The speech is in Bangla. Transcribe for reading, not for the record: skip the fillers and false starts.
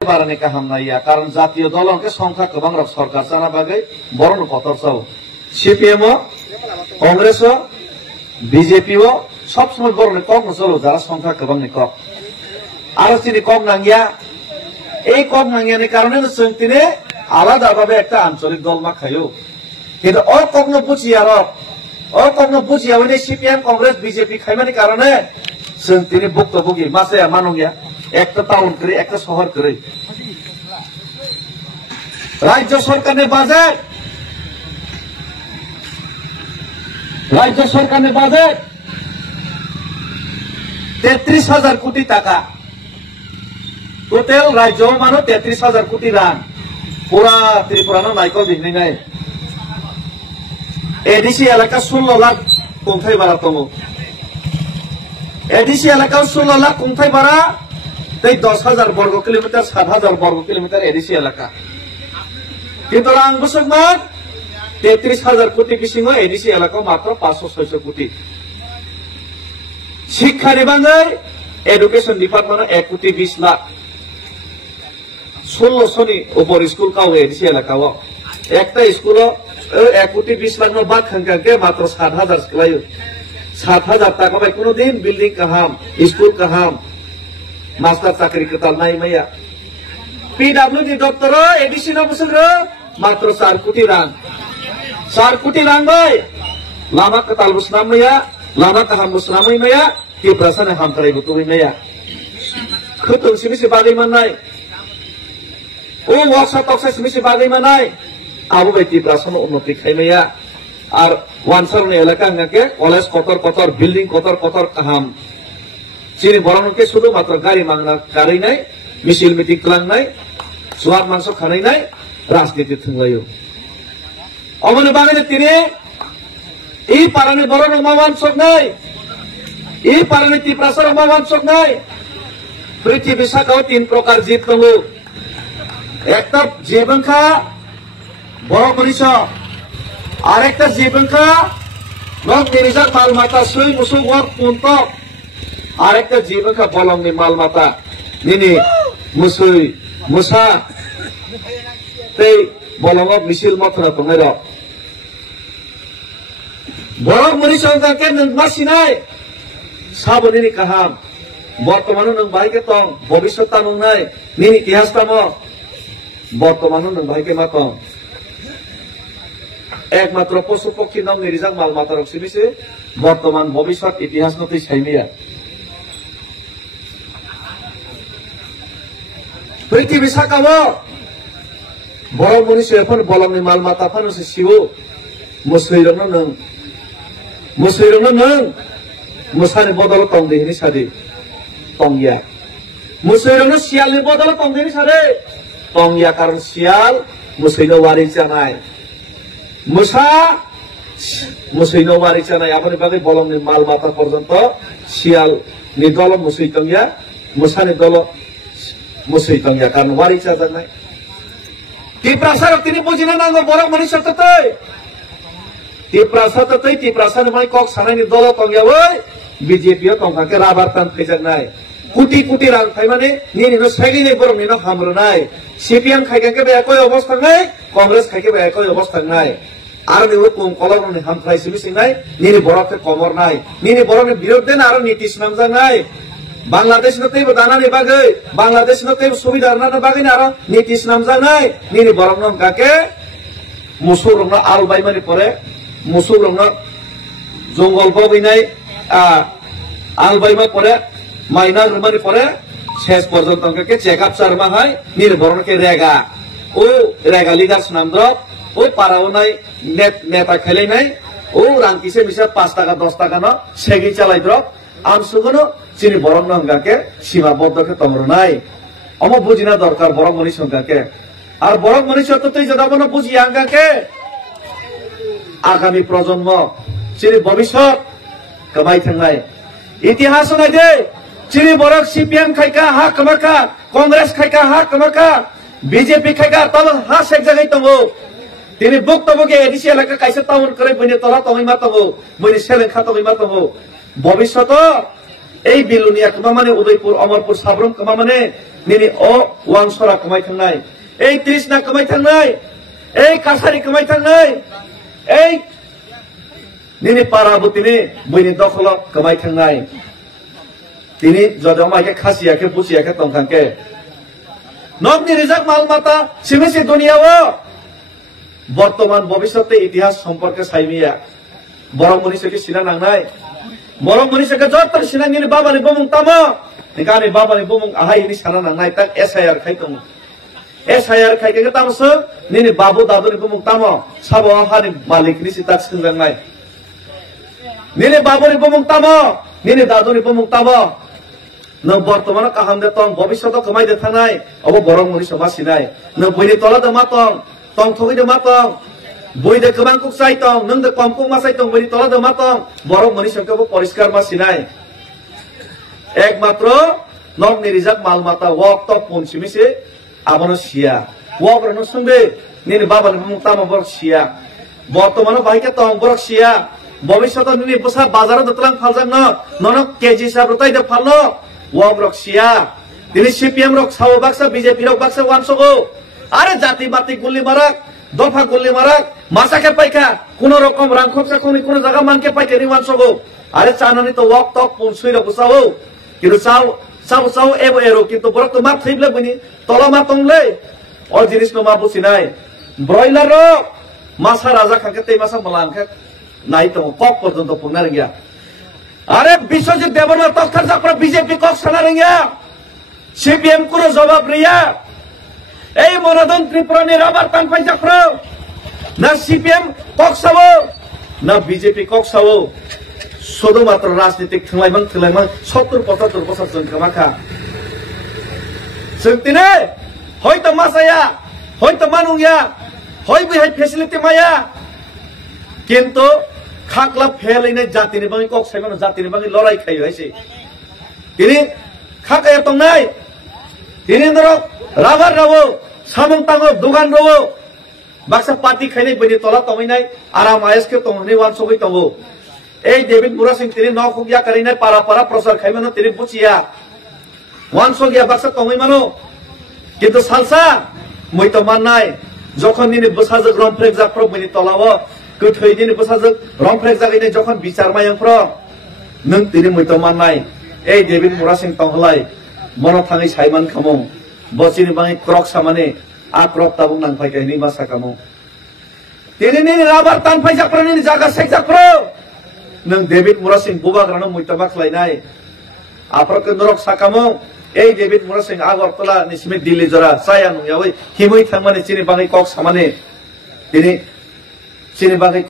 बारानि गाहाम नाया कारण जातीय दलके संख्या गोबां रक सरकार जाना बागै बरन कतर चाव सीपीएम कांग्रेस बीजेपी सब समय बरन कम चलो যারা সংখ্যা गोबां नि कम आरो তিনি कम नांगिया এই কম নাঙ্গিয়াनि কারণে जों তিনি আলাদাভাবে একটা আঞ্চলিক দল মাখায়ো কিন্তু অ কম বুঝিয়া মানে সিপিএম কংগ্রেস বিজেপি খাইমানি কারণে जों তিনি বক্তব্যগি মাসে মানঙ্গিয়া একটা টাউন করে একটা শহর করে রাজ্য সরকারের বাজেট 33,000 কোটি টাকা টোটাল রাজ্য মানো 33,000 কোটি রান পুরা ত্রিপুরানো নাইকল দিনে নাই এডিসি এলাকা 16 লাখ কোথায় বাড়া তমো এডিসি এলাকা 16 লাখ কোথায় বাড়া তাই 10,000 বর্গ কিলোমিটার 7,000 বর্গ কিলোমিটার এডিসি এলাকা কিন্তু রাং বসুকমান 33,000 কোটি বিসিং এডিসি এলাকা মাত্র 500-600 কোটি শিক্ষা নিবাঙ্গাই এডুকেশন ডিপার্টমেন্ট 1 কোটি 20 লাখ 1600 উপর স্কুল কাও এডিসি এলাকাও একটা স্কুল 1 কোটি 20 লাখ বাদ খানকে মাত্র 7,000 স্কুলাই 7,000 টাকা ভাই কোনদিন বিল্ডিং কাহাম স্কুল কাহাম মাস্টার চাকরি কেতাল নাই মাইয়া পিডব্লিউডি দপ্তর এডিসি না বসে মাত্র 4 কোটি রাং ভাই লামা কেতাল বসনাম মাইয়া লামা কাহাম বসনাম মাইয়া কি প্রশ্ন হামতারাই বুতুই মাইয়া খুতুম সিমিসি বাগै মানनाय ও ওয়াকশপ টকসাই সিমিসি বাগै মানनाय আবু বাই কি প্রশ্ন উন্নতি খাইমাইয়া আর ওয়ানসারনি এলাকা নাকে কলেজ কতর বিল্ডিং কতর কাহাম চিনি বরণকে শুধুমাত্র গাড়ি মাংনা গাড়ি নাই মিছিল মিটিং খালাंनाय সুয়ার মাংস খানাই নাই রাজনীতি থুংলাयो অমনে বাগানে তিনি এই পারানি বরণ মামান সকনাই এই পারানি ত্রিপ্রাসার মামান সকনাই পৃথিবী শাখাও 3 প্রকার জীব দङ একটা জীবংখা বড় পরিচ আর একটা জীবংখা নক নিরিজার মাল মাতা সই মুসুক ওয়াক পুন্তক আর একটা জীবংখা বলংনি মাল মাতা নিনি মুসুই মুসা তেই বলং মিছিল মথনা তংনাই রক বড় মরিচ অঙ্কাকে মাসিনাই সাবনিনি কাহাম বর্তমানে নং ভাইকে তং ভবিষ্যৎ নং নাই নিনি ইতিহাস তাম বর্তমানে নং ভাইকে মাতং একমাত্র পশু পক্ষী নং নিরিজাং মাল মাতা রক সিমিছে বর্তমান ভবিষ্যৎ ইতিহাস নতি সাইমিয়া পৃথিবী শাখাও বড় মনীষ এখন বলংনি মাল মাতা ফানুসে শিব মুসলিরং নং মুসানি বদল তং দেহিনি সাদি তংয়া মুসলিরং শিয়ালনি বদল তং দেহিনি সাদে তংয়া কারণ শিয়াল মুসলিনো ওয়ারি জানাই মুসা মুসলিনো ওয়ারি জানাই আপনি বাদে বলংনি মাল মাতা পর্যন্ত শিয়াল নি দল মুসলি তংয়া মুসানি দল মুসলি তংয়া কারণ ওয়ারি জানাই ত্রিপ্রাসার তিনি বুঝিনা নাঙ্গো বড় মনীষ ততই ত্রিপ্রাসাদ মাই কক সানাইনি দল তংয়া ওই বিজেপি তংখাকে রাবার টান ফেজানাই কোটি রাং খাই মানে নিনো সাইগিনি বরং নিনো হামরনাই সিপিএম খাইকে বে একই অবস্থা নাই কংগ্রেস খাইকে বে একই অবস্থা নাই আর নিও কোন কলমনি হামফ্রাই সিমিসি নাই নিনি বড়তে কমর নাই নিনি বড়নে বিরুদ্ধে না আর নীতিশ নামজা নাই বাংলাদেশ নতেই দানানি বাগৈ বাংলাদেশ নতেই সুবিধা না বাগৈ না আর নীতিশ নামজা নাই নিনি বরং নং কাকে মুসুর রং আল বাইমানি পরে মুসুর রং জঙ্গল ববিনাই আল বাইমা পরে মাইনা রুমানি পরে শেষ পর্যন্ত কাকে চেকআপ চারমা হয় নির্ভরণকে রেগা ও রেগা লিডার্স নাম দ্রব ও পারাও নাই নেতা খেলে নাই ও রাংকিসে মিশে 5 টাকা 10 টাকা ন সেগি চালাই দ্রব আনসুগনো চিনি বরং নঙ্গাকে সীমাবদ্ধকে তমর নাই অম বুঝিনা দরকার বড় মনীষ সংখ্যাকে আর বড় মনীষ ততই যাবো না বুঝি আঙ্গাকে আগামী প্রজন্ম চিনি ভবিষ্যৎ কামাই থাকনাই ইতিহাস নাই দে চিনি বড় সিপিএম খাইকা হা কামাকা কংগ্রেস খাইকা হা কামাকা বিজেপি খাইকা তল হা এক জায়গায় তঙ্গো তিনি বক্তব্যকে এডিসি এলাকা কাইসে টাউন করে বইনে তলা তঙ্গিমা তঙ্গো বইনে সেলেঙ্খা তঙ্গিমা তঙ্গো ভবিষ্যৎ এই বিলুনিয়া কমা মানে উদয়পুর অমরপুর সাব্রম কমা মানে নিনি অ ওয়াংসরা কমাই থাंनाय এই তৃষ্ণা কমাই থাंनाय এই কাছারি কমাই থাंनाय এই নিনি পারাবতীনি বইনি দখল কমাই থাंनाय তিনি যদি আমাকে খাসিয়াকে বুঝিয়াকে তংখানকে নগনি রিজাক মালমাতা সিমিসি দুনিয়াও বর্তমান ভবিষ্যতে ইতিহাস সম্পর্কে সাইমিয়া বড় মনীষকে সিনা নাंनाय বড় মনীষকে যতর সিনা নিনি বাবানি বমুং তামো নিগানি বাবানি বমুং আহাই नि साना नांनाय ता एसआईआर खाइतों एसआईआर खाइके तामसो निनि बाबु दादुनि बमुं तामो साबो हानि मालिकनि सिता सोंजांनाय निनि बाबुनि बमुं तामो निनि दादुनि बमुं तामो न बर्तमान काहाम दे तंग भविष्यत कमाय दे थानाय अब बरं मनीष मा सिनाय न बयनि तला दे मा तंग थगै दे मा तंग बय दे गोबां कुक साइ तंग नों दे कम कुक मा साइ तंग बयनि तला दे मा तंग बरं मनीषखौ परिष्कार मा सिनाय एकमात्र नग निरिजाक मालमाता वक तक पनसिमिसे आबनो सिया वक रनो संबे निनि बाबानि बमुं तामो बर सिया बर्तमान बाइके तंग बर सिया भविष्यत निनि बसा बाजार दतलां फालजां न केजी हिसाब रताय दे फालनो वक रक्षिया दिनै सीपीएम रक साव बाक्सा बीजेपी रक बाक्सा वानसगो आरे जाति बाति गुल्ली माराक दफा गुल्ली माराक मासाके पाइका कोन रकम रांखबसा कोन जागा मानके पाइके नि वानसगो आरे चानानि तो वक तक पनसुइ रक बसावो किन्तु साव एबो एरो किन्तु बरक तो मा थैब्ले बनि तला मा तंगले अ जिनिस नो मा बुसिनाय ब्रयलार रक मासा राजा खाके तै मासा मलांखे नाइ तो कक पर्यन्त पुंगना गया अरे विश्वजित देवबर्मा तख्तर जाप्रा बीजेपी कक साना रेंगिया सीपीएम को जवाब रिया এই মনোদন ত্রিপুরানি রাবার টান পাইজাপ্রা না सीपीएम कक सावो ना बीजेपी कक सावो শুধুমাত্র রাজনীতিক থলাইমাং 70-75% জন কামাখা जोंतिने হয়তো মাসায়া হয়তো মানুয়া হয় বিহাই ফেসিলিটি মায়া কিন্তু খাকলা ফেলাইনে জাতিनि बाङै कक साइमानो जातिनि बाङै लड़ाई खायो हायसे तिनि खाकाया तंनाय तिनि नरक राबार रावो सामं तांगो दुगान रावो बाक्सा पार्टी खाइनाय बनि तला तंनाय आराम आयसके तंहनै वानसगै तंगो এই ডেভিড মুরা সিং তিনি নখুগিয়া কারিনাय पारा पारा प्रचार खाइमानो तिनि बुचिया वानसगिया बाक्सा तंगै मानो किन्तु सालसा मैत माननाय যখন নিনি বসাজক রমফ্রেক জাफ्र बनि तलावो गोथै दिनै बसाजक रमफ्रेक जागैनाय जखन बिचार मायंफ्र नों तिनि मैत माननाय এই ডেভিড মুরা সিং तंहलाय मनो थाङै साइमान खामो बसिनि बाङै क्रक सामाने आ क्रक ताबुं नांफायके नि मासा खामो तिनि नि राबार तानफाय जाफ्र नि जागा सेक जाफ्र नों डेभिड मुरा सिं बुबाग्रानो मैत बाखलायनाय आफ्रके नरक साकामो এই ডেভিড মুরা সিং আগরতলা নিসিমে দিল্লি জরা চায়া নুয়াवै हिमै थांमाने चिनि बाङै कक सामाने तिनि चिनि बाङै